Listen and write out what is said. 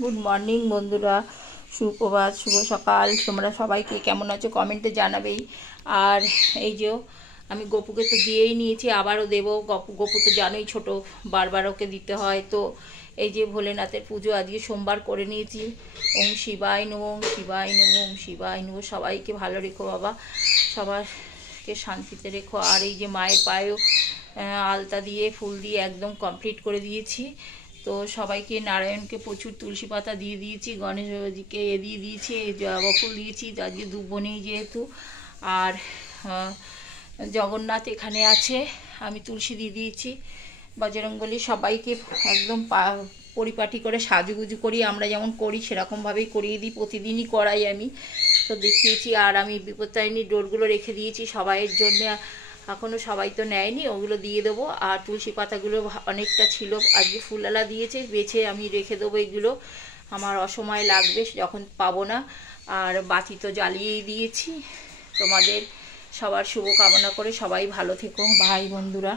Good morning বন্ধুরা, সুপ্রভাত, শুভ সকাল। তোমরা সবাইকে কেমন আছো কমেন্টে জানাবেই। আর এই যে আমি গপুকে তো দিয়েই নিয়েছি, আবারও দেবো। গপু তো জানোই ছোট, বারবার ওকে দিতে হয়। তো এই যে ভোলেনাথের পুজো আজকে সোমবার করে নিয়েছি। ওম শিবায় নমঃ, ওম শিবায় নমঃ, ওম শিবায় নমঃ। সবাইকে ভালো রেখো বাবা, সবাইকে শান্তিতে রেখো। আর এই যে মায়ের পায়েও আলতা দিয়ে ফুল দিয়ে একদম কমপ্লিট করে দিয়েছি। তো সবাইকে, নারায়ণকে প্রচুর তুলসী পাতা দিয়ে দিয়েছি, গণেশজিকে দিয়ে দিয়েছি, জবা ফুল দিয়েছি আজকে দুব্বো নেই যেহেতু। আর জগন্নাথ এখানে আছে, আমি তুলসী দিয়ে দিয়েছি। বজরংবলী সবাইকে একদম পরিপাটি করে সাজুগুজু করি, আমরা যেমন করি সেরকমভাবেই করিয়ে দিই, প্রতিদিনই করাই আমি। তো দেখিয়েছি। আর আমি বিপত্তারিণীর ডোরগুলো রেখে দিয়েছি সবাইয়ের জন্য, এখনও সবাই তো নেয়নি, ওগুলো দিয়ে দেবো। আর তুলসী পাতাগুলো অনেকটা ছিল, আজকে ফুলআলা দিয়েছে, বেছে আমি রেখে দেবো। এগুলো আমার অসময় লাগবে যখন পাবো না। আর বাতি তো জ্বালিয়েই দিয়েছি। তোমাদের সবার শুভ কামনা করে সবাই ভালো থেকো ভাই বন্ধুরা।